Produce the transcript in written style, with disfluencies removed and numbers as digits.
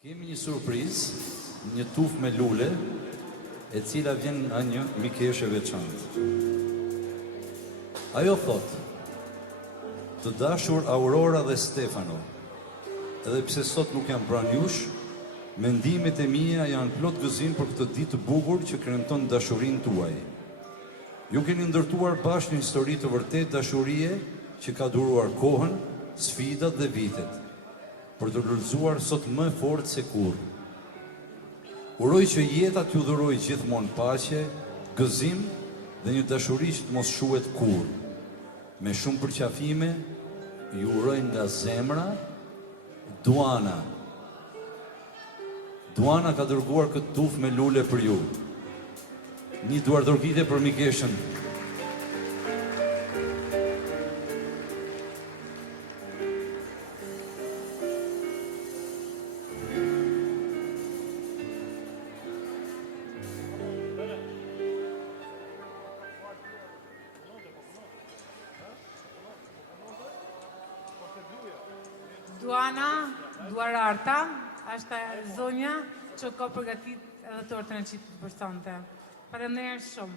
Kemi një surprizë, një tufë me lule, e cila vjen nga një mikeshe veçantë. Ajo thot: të dashur Aurora dhe Stefano, edhe pse sot nuk jam pranë jush, mendimet e mia janë plot gëzim për këtë ditë të bukur që kremton dashurinë tuaj. Ju keni ndërtuar bashkë një histori të vërtet dashurie që ka duruar kohën, sfidat dhe vitet, për të lullzuar sot më fort se kur. Uroj që jeta t'ju dhuroj gjithmonë paqe, gëzim dhe një dashuri që të mos shuhet kur. Me shumë përqafime, ju uroj nga zemra, Duana. Duana ka dërguar këtë tufë me lule për ju. Një duardorëvitje për mikeshën. Duana, Duararta, është zonja që ka përgatit edhe tortën e qitë të përsonte. Faleminderit shumë.